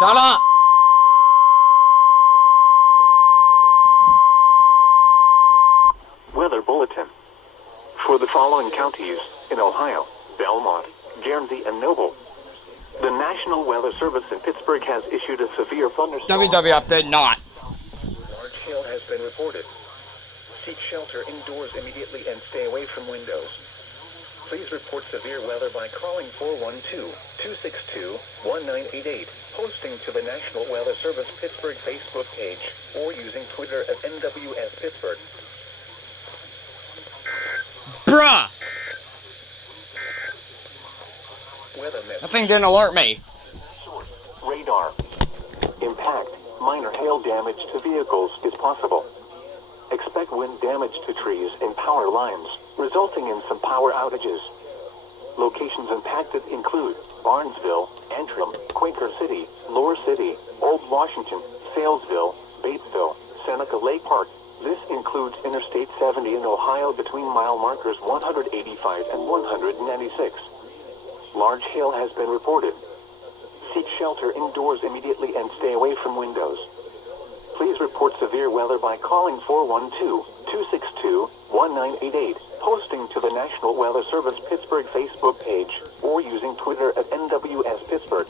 Shut up! Weather Bulletin. For the following counties in Ohio: Belmont, Guernsey, and Noble. The National Weather Service in Pittsburgh has issued a severe thunderstorm. WWF did not. Large hail has been reported. Seek shelter indoors immediately and stay away from windows. Please report severe weather by calling 412-262-1988, posting to the National Weather Service Pittsburgh Facebook page, or using Twitter at NWS Pittsburgh. Bruh! Weather message. That thing didn't alert me. Radar. Impact. Minor hail damage to vehicles is possible. Expect wind damage to trees and power lines, resulting in some power outages. Locations impacted include Barnesville, Antrim, Quaker City, Lower City, Old Washington, Salesville, Batesville, Seneca Lake Park. This includes Interstate 70 in Ohio between mile markers 185 and 196. Large hail has been reported. Seek shelter indoors immediately and stay away from windows. Please report severe weather by calling 412-262-1988, posting to the National Weather Service Pittsburgh Facebook page, or using Twitter at NWS Pittsburgh.